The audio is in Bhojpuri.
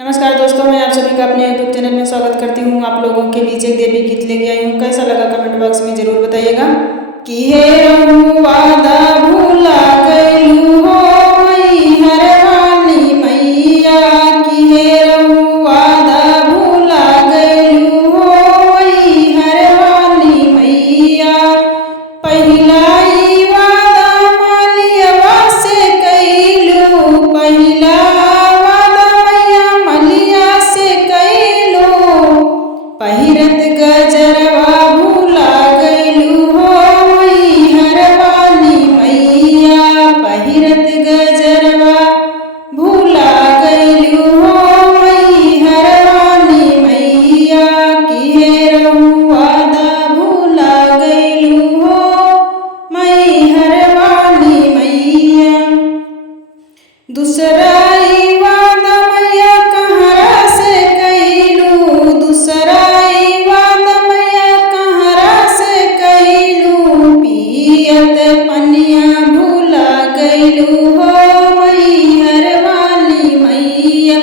नमस्कार दोस्तों, मैं आप सभी का अपने यूट्यूब चैनल में स्वागत करती हूँ। आप लोगों के बीच एक देवी गीत लेके आई हूँ। कैसा लगा कमेंट बॉक्स में जरूर बताइएगा। कि हे रहू वादा भूला गइलू हो मैहर वाली मैया, कि हे रहू वादा भूला गइलू हो मैहर वाली मैया। पहिला ई वादा मालियवा से कइलू, पहिला पहिरत गजरवा भूला गइलू हो मैहर वाली मैया, पहिरत गजरवा भूला गइलू हो मैहर वाली मैया। कि हे रहू वादा भूला गइलू हो मैहर वाली मैया। दूसरा ई वादा मैया कहरा से कइलू, दूसरा पनिया भूला गइलू हो मैहर वाली मैया।